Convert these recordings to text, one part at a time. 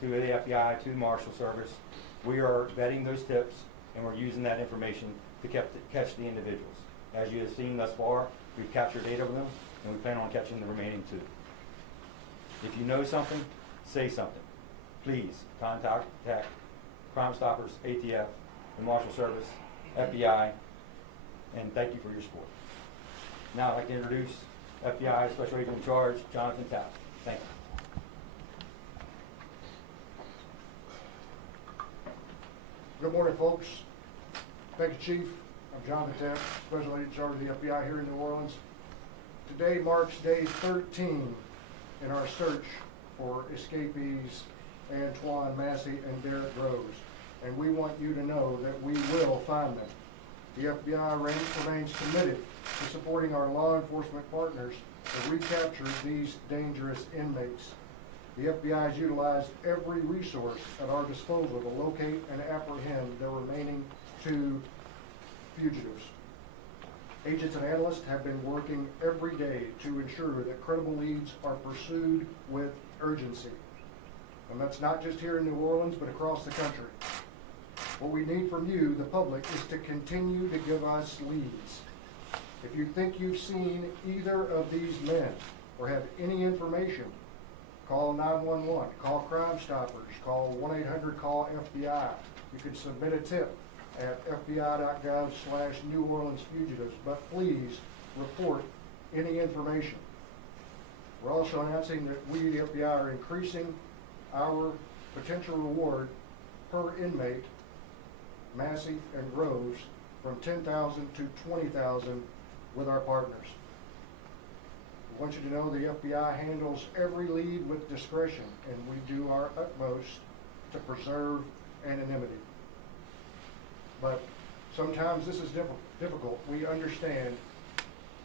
to the FBI, to the Marshal Service. We are vetting those tips, and we're using that information to catch the individuals. As you have seen thus far, we've captured 8 of them, and we plan on catching the remaining 2. If you know something, say something. Please contact Crime Stoppers, ATF, the Marshal Service, FBI, and thank you for your support. Now I'd like to introduce FBI Special Agent in Charge, Jonathan Tapp. Thank you. Good morning, folks. Thank you, Chief. I'm Jonathan Tapp, Special Agent in Charge of the FBI here in New Orleans. Today marks day 13 in our search for escapees Antoine Massey and Derek Rouge, and we want you to know that we will find them. The FBI remains committed to supporting our law enforcement partners to recapture these dangerous inmates. The FBI has utilized every resource at our disposal to locate and apprehend the remaining 2 fugitives. Agents and analysts have been working every day to ensure that credible leads are pursued with urgency. And that's not just here in New Orleans, but across the country. What we need from you, the public, is to continue to give us leads. If you think you've seen either of these men or have any information, call 911, call Crime Stoppers, call 1-800-CALL-FBI. You can submit a tip at fbi.gov/New Orleans Fugitives, but please report any information. We're also announcing that we, the FBI, are increasing our potential reward per inmate, Massey and Rouge, from $10,000 to $20,000 with our partners. We want you to know the FBI handles every lead with discretion, and we do our utmost to preserve anonymity. But sometimes this is difficult. We understand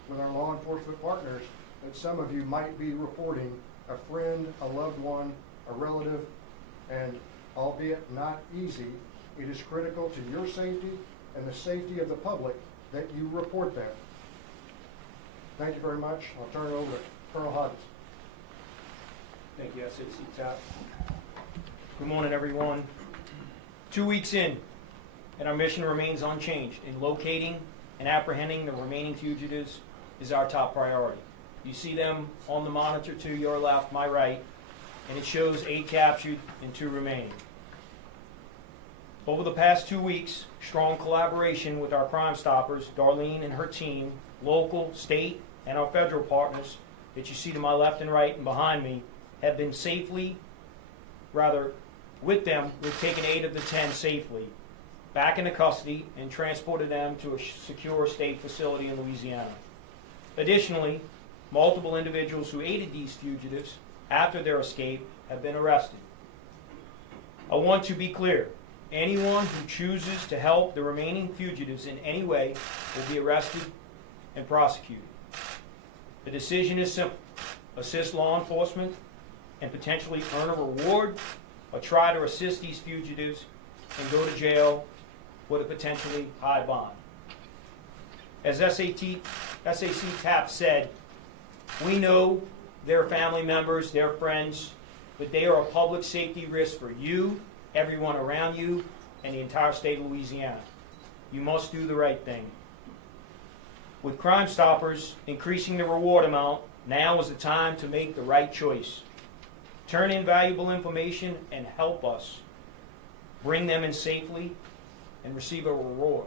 with our law enforcement partners that some of you might be reporting a friend, a loved one, a relative, and albeit not easy, it is critical to your safety and the safety of the public that you report that. Thank you very much. I'll turn it over to Colonel Hodges. Thank you, SAC Tapp. Good morning, everyone. 2 weeks in, and our mission remains unchanged. In locating and apprehending the remaining fugitives is our top priority. You see them on the monitor to your left, my right, and it shows 8 captured and 2 remaining. Over the past 2 weeks, strong collaboration with our Crime Stoppers, Darlene and her team, local, state, and our federal partners that you see to my left and right and behind me, have been with them, we've taken 8 of the 10 safely back into custody and transported them to a secure state facility in Louisiana. Additionally, multiple individuals who aided these fugitives after their escape have been arrested. I want to be clear. Anyone who chooses to help the remaining fugitives in any way will be arrested and prosecuted. The decision is simple. Assist law enforcement and potentially earn a reward, or try to assist these fugitives and go to jail with a potentially high bond. As SAC Tapp said, we know their family members, their friends, but they are a public safety risk for you, everyone around you, and the entire state of Louisiana. You must do the right thing. With Crime Stoppers increasing the reward amount, now is the time to make the right choice. Turn in valuable information and help us bring them in safely and receive a reward.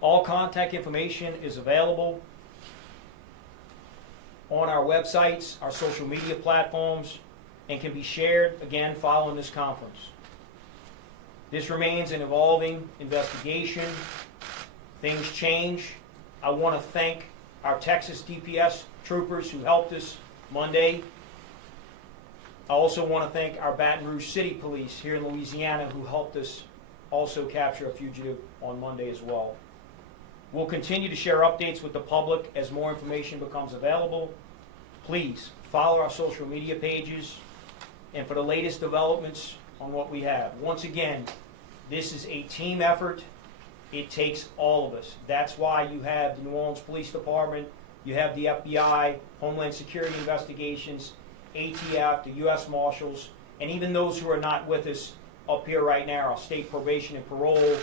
All contact information is available on our websites, our social media platforms, and can be shared again following this conference. This remains an evolving investigation. Things change. I want to thank our Texas DPS troopers who helped us Monday. I also want to thank our Baton Rouge City Police here in Louisiana who helped us also capture a fugitive on Monday as well. We'll continue to share updates with the public as more information becomes available. Please follow our social media pages and for the latest developments on what we have. Once again, this is a team effort. It takes all of us. That's why you have the New Orleans Police Department, you have the FBI, Homeland Security Investigations, ATF, the U.S. Marshals, and even those who are not with us up here right now, our state probation and parole,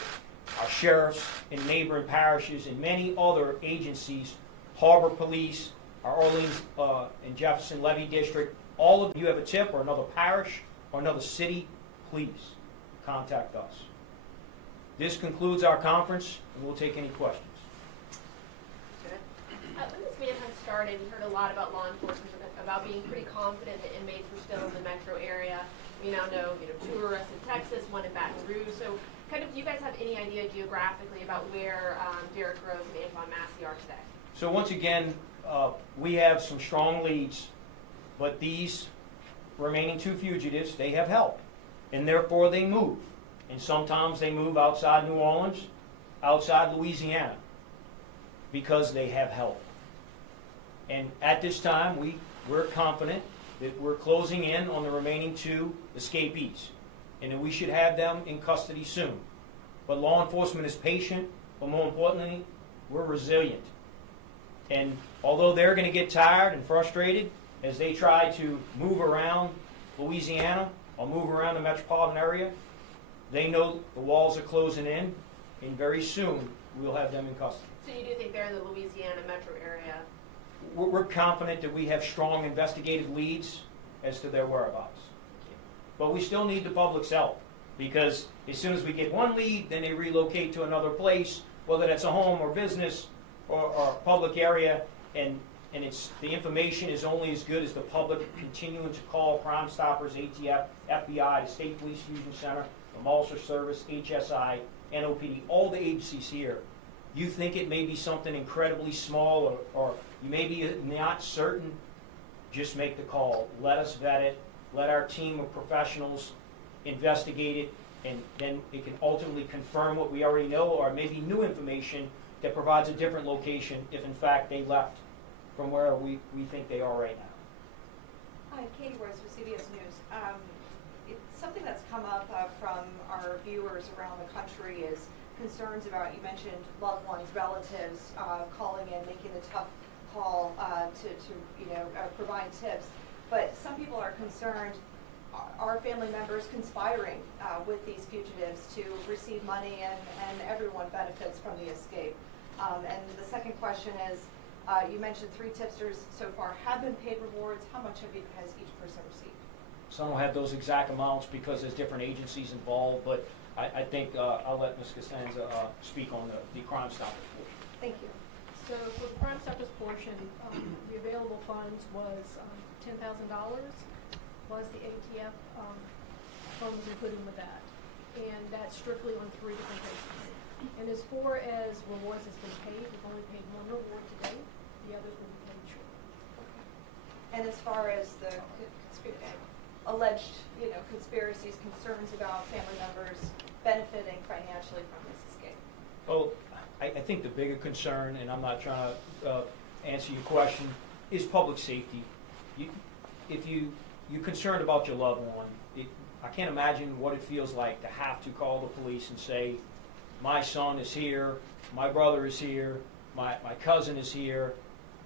our sheriffs in neighboring parishes, and many other agencies, Harbor Police, our Orleans and Jefferson Levy District. All of you have a tip or another parish or another city, please contact us. This concludes our conference, and we'll take any questions. When this manhunt started, we heard a lot about law enforcement, about being pretty confident that inmates were still in the metro area. We now know, 2 arrests in Texas, 1 in Baton Rouge. So, do you guys have any idea geographically about where Derek Rose and Antoine Massey are today? So once again, we have some strong leads, but these remaining 2 fugitives, they have help, and therefore they move. And sometimes they move outside New Orleans, outside Louisiana, because they have help. And at this time, we're confident that we're closing in on the remaining 2 escapees, and that we should have them in custody soon. But law enforcement is patient, but more importantly, we're resilient. And although they're going to get tired and frustrated as they try to move around Louisiana or move around the metropolitan area, they know the walls are closing in, and very soon we'll have them in custody. So you do think they're in the Louisiana metro area? We're confident that we have strong investigative leads as to their whereabouts. But we still need the public's help, because as soon as we get one lead, then they relocate to another place, whether that's a home or business or public area, and it's the information is only as good as the public continuing to call Crime Stoppers, ATF, FBI, the State Police Fusion Center, the Marshal Service, HSI, NOPD, all the agencies here. You think it may be something incredibly small, or you may be not certain, just make the call. Let us vet it. Let our team of professionals investigate it, and then it can ultimately confirm what we already know, or maybe new information that provides a different location if in fact they left from where we think they are right now. Hi, Katie Rose with CBS News. It's something that's come up from our viewers around the country is concerns about, you mentioned loved ones, relatives calling in, making the tough call to provide tips. But some people are concerned, are family members conspiring with these fugitives to receive money, and everyone benefits from the escape? And the second question is, you mentioned 3 tipsters so far have been paid rewards. How much has each person received? Some will have those exact amounts because there's different agencies involved, but I think I'll let Ms. Costanza speak on the Crime Stoppers portion. Thank you. So for the Crime Stoppers portion, the available funds was $10,000 plus the ATF funds included with that. And that's strictly on 3 different cases. And as far as rewards that's been paid, we've only paid 1 reward today. The others will be paid shortly. And as far as the alleged, conspiracies, concerns about family members benefiting financially from this escape? Well, I think the bigger concern, and I'm not trying to answer your question, is public safety. If you're concerned about your loved one, I can't imagine what it feels like to have to call the police and say, my son is here, my brother is here, my cousin is here,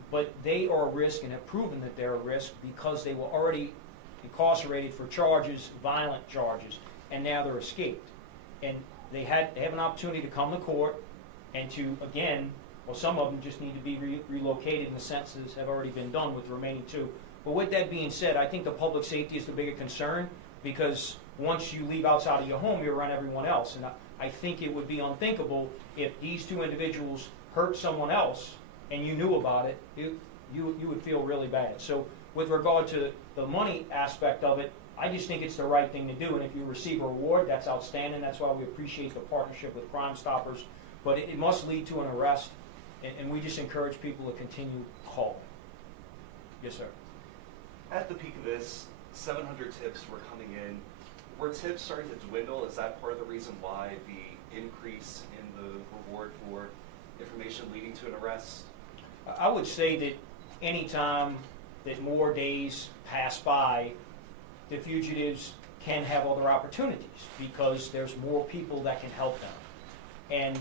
but they are a risk and have proven that they're a risk because they were already incarcerated for charges, violent charges, and now they're escaped. And they have an opportunity to come to court and to, again, well, some of them just need to be relocated, and the census have already been done with the remaining 2. But with that being said, I think the public safety is the bigger concern, because once you leave outside of your home, you're around everyone else. And I think it would be unthinkable if these 2 individuals hurt someone else and you knew about it, you would feel really bad. So with regard to the money aspect of it, I just think it's the right thing to do. And if you receive a reward, that's outstanding. That's why we appreciate the partnership with Crime Stoppers. But it must lead to an arrest, and we just encourage people to continue calling. Yes, sir. At the peak of this, 700 tips were coming in. Were tips starting to dwindle? Is that part of the reason why the increase in the reward for information leading to an arrest? I would say that any time that more days pass by, the fugitives can have other opportunities because there's more people that can help them. And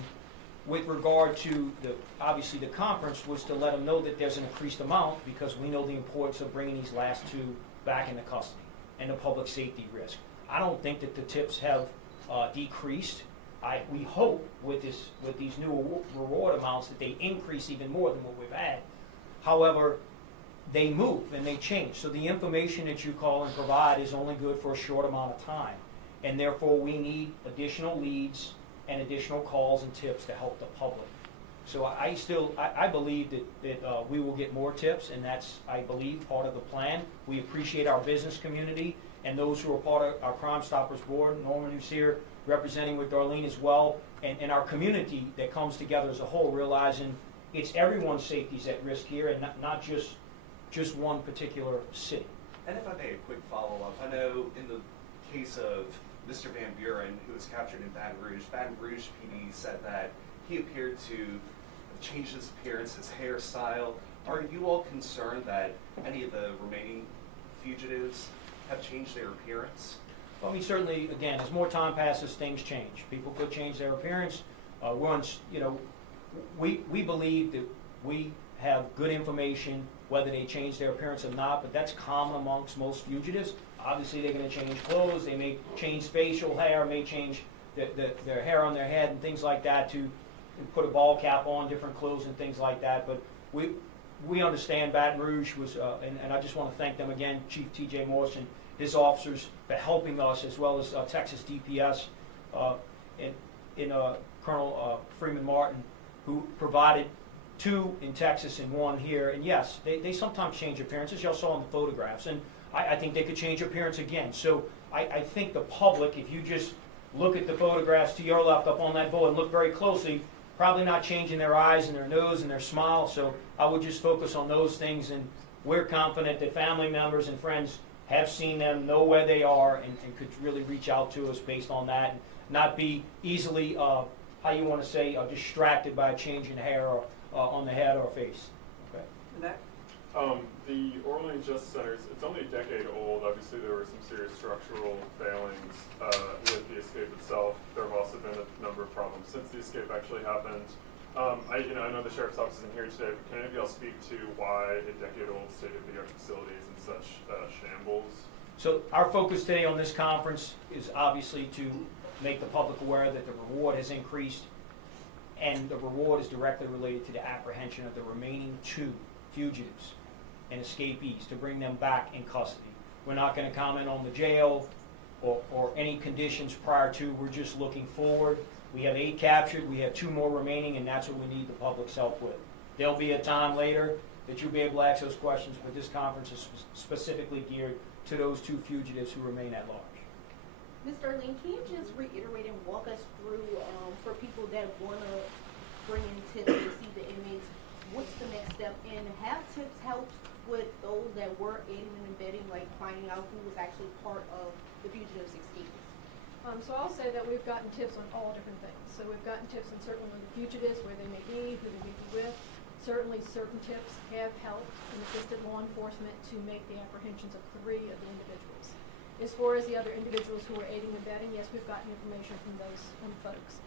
with regard to obviously the conference was to let them know that there's an increased amount, because we know the importance of bringing these last 2 back into custody and the public safety risk. I don't think that the tips have decreased. We hope with these new reward amounts that they increase even more than what we've had. However, they move and they change. So the information that you call and provide is only good for a short amount of time. And therefore, we need additional leads and additional calls and tips to help the public. So I believe that we will get more tips, and that's, I believe, part of the plan. We appreciate our business community and those who are part of our Crime Stoppers board, Norman who's here representing with Darlene as well, and our community that comes together as a whole, realizing it's everyone's safety is at risk here and not just one particular city. And if I may, a quick follow-up. I know in the case of Mr. Van Buren, who was captured in Baton Rouge PD said that he appeared to have changed his appearance, his hairstyle. Are you all concerned that any of the remaining fugitives have changed their appearance? Well, I mean, certainly, again, as more time passes, things change. People could change their appearance. We believe that we have good information, whether they change their appearance or not, but that's common amongst most fugitives. Obviously, they're going to change clothes. They may change facial hair, may change their hair on their head and things like that to put a ball cap on, different clothes and things like that. But we understand Baton Rouge was, and I just want to thank them again, Chief T.J. Morse and his officers for helping us, as well as Texas DPS and Colonel Freeman Martin, who provided 2 in Texas and 1 here. And yes, they sometimes change appearances. Y'all saw in the photographs. And I think they could change appearance again. So I think the public, if you just look at the photographs to your left up on that board and look very closely, probably not changing their eyes and their nose and their smile. So I would just focus on those things. And we're confident that family members and friends have seen them, know where they are, and could really reach out to us based on that, and not be easily, how you want to say, distracted by a change in hair or on the head or face. Okay. The Orleans Justice Center, it's only a decade old. Obviously, there were some serious structural failings with the escape itself. There have also been a number of problems since the escape actually happened. I know the Sheriff's Office isn't here today, but can any of y'all speak to why a decade-old state-of-the-art facility is in such shambles? So our focus today on this conference is obviously to make the public aware that the reward has increased, and the reward is directly related to the apprehension of the remaining 2 fugitives and escapees, to bring them back in custody. We're not going to comment on the jail or any conditions prior to. We're just looking forward. We have 8 captured. We have 2 more remaining, and that's what we need the public's help with. There'll be a time later that you'll be able to ask those questions, but this conference is specifically geared to those 2 fugitives who remain at large. Ms. Darlene, can you just reiterate and walk us through, for people that want to bring in tips to see the inmates, what's the next step? And have tips helped with those that were aiding and abetting, like finding out who was actually part of the fugitives' escape? So I'll say that we've gotten tips on all different things. So we've gotten tips on certainly on the fugitives, where they may be, who they may be with. Certainly certain tips have helped and assisted law enforcement to make the apprehensions of 3 of the individuals. As far as the other individuals who are aiding and abetting, yes, we've gotten information from those folks.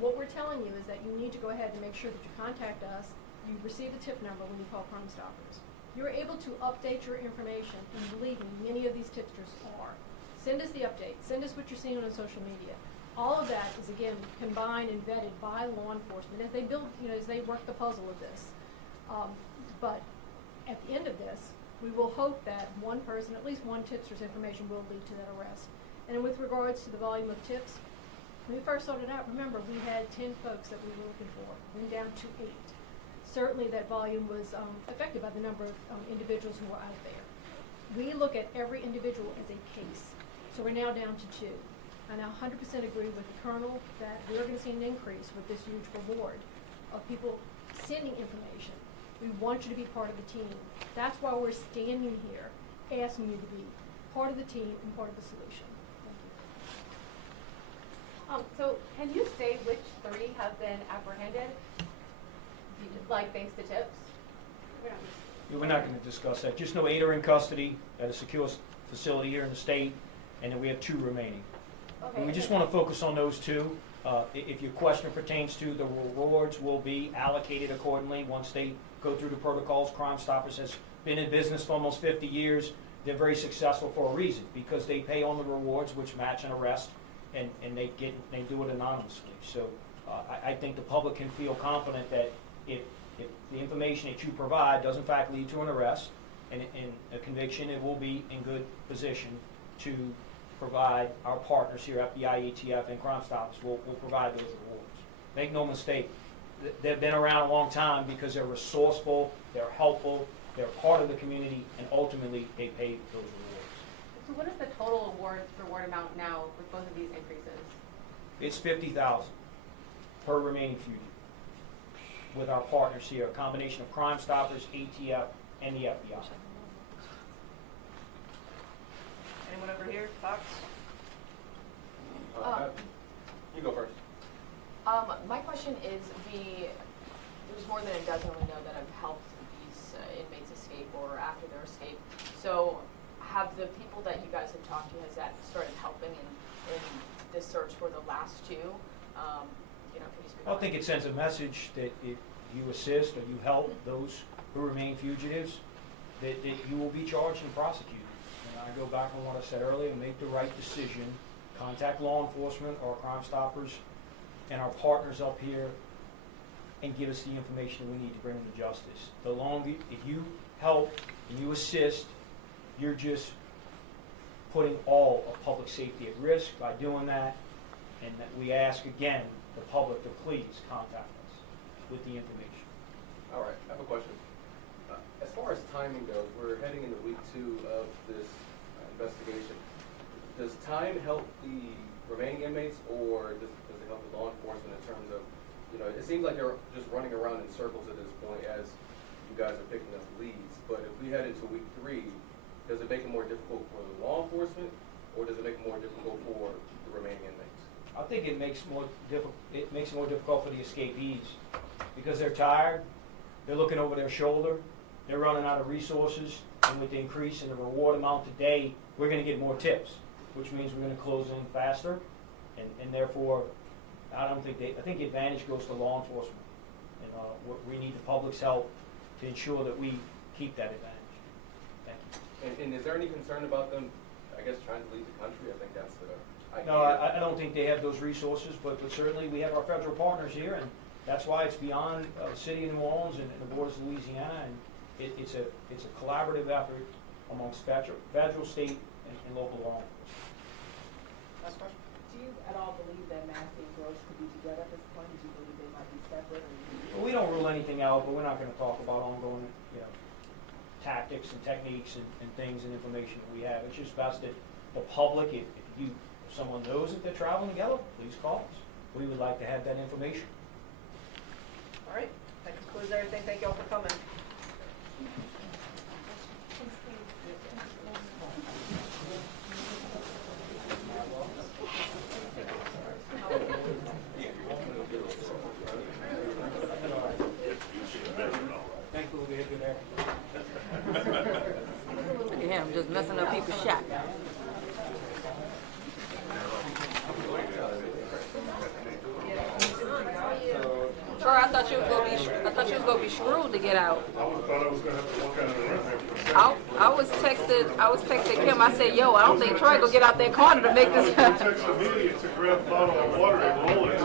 What we're telling you is that you need to go ahead and make sure that you contact us. You receive a tip number when you call Crime Stoppers. You're able to update your information, and believe me, many of these tipsters are. Send us the update. Send us what you're seeing on social media. All of that is, again, combined and vetted by law enforcement as they build, as they work the puzzle of this. But at the end of this, we will hope that one person, at least one tipster's information, will lead to that arrest. And with regards to the volume of tips, when we first started out, remember, we had 10 folks that we were looking for, went down to 8. Certainly that volume was affected by the number of individuals who were out there. We look at every individual as a case. So we're now down to 2. I now 100% agree with the Colonel that we are going to see an increase with this huge reward of people sending information. We want you to be part of the team. That's why we're standing here asking you to be part of the team and part of the solution. Thank you. So can you say which 3 have been apprehended, like thanks to tips? We're not going to discuss that. Just know 8 are in custody at a secure facility here in the state, and then we have 2 remaining. Okay. And we just want to focus on those 2. If your question pertains to the rewards, will be allocated accordingly once they go through the protocols. Crime Stoppers has been in business for almost 50 years. they're very successful for a reason, because they pay on the rewards which match an arrest, and they do it anonymously. So I think the public can feel confident that if the information that you provide does in fact lead to an arrest and a conviction, it will be in good position to provide our partners here, FBI, ATF, and Crime Stoppers will provide those rewards. Make no mistake, they've been around a long time because they're resourceful, they're helpful, they're part of the community, and ultimately they pay those rewards. So what is the total reward amount now with both of these increases? It's $50,000 per remaining fugitive with our partners here, a combination of Crime Stoppers, ATF, and the FBI. Anyone over here, thoughts? You go first. My question is, there's more than a dozen we know that have helped these inmates escape or after their escape. So have the people that you guys have talked to, has that started helping in this search for the last two? Can you speak I think it sends a message that if you assist or you help those who remain fugitives, that you will be charged and prosecuted. And I go back on what I said earlier, make the right decision, contact law enforcement or Crime Stoppers and our partners up here, and give us the information that we need to bring them to justice. If you help and you assist, you're just putting all of public safety at risk by doing that, and that we ask again the public to please contact us with the information. All right, I have a question. As far as timing goes, we're heading into week 2 of this investigation. Does time help the remaining inmates, or does it help the law enforcement in terms of, it seems like they're just running around in circles at this point as you guys are picking up leads. But if we head into week 3, does it make it more difficult for the law enforcement, or does it make it more difficult for the remaining inmates? I think it makes it more difficult for the escapees because they're tired, they're looking over their shoulder, they're running out of resources, and with the increase in the reward amount today, we're going to get more tips, which means we're going to close in faster, and therefore, I think the advantage goes to law enforcement, and we need the public's help to ensure that we keep that advantage. Thank you. And is there any concern about them, I guess, trying to leave the country? I think that's the idea. No, I don't think they have those resources, but certainly we have our federal partners here, and that's why it's beyond the city of New Orleans and the borders of Louisiana, and it's a collaborative effort amongst federal, state, and local law enforcement. Last question. Do you at all believe that Massey and Gross could be together at this point? Do you believe they might be separate? Well, we don't rule anything out, but we're not going to talk about ongoing, tactics and techniques and things and information that we have. It's just best that the public, if someone knows that they're traveling together, please call us. We would like to have that information. All right, that concludes everything. Thank you all for coming. Thankfully, we have good air. Look at him, just messing up people's shot. Troy, I thought you was gonna be screwed to get out. I thought I was gonna have to walk out of the room. I was texting Kim. I said, "Yo, I don't think Troy gonna get out that corner to make this." Texted me to grab a bottle of water and roll it.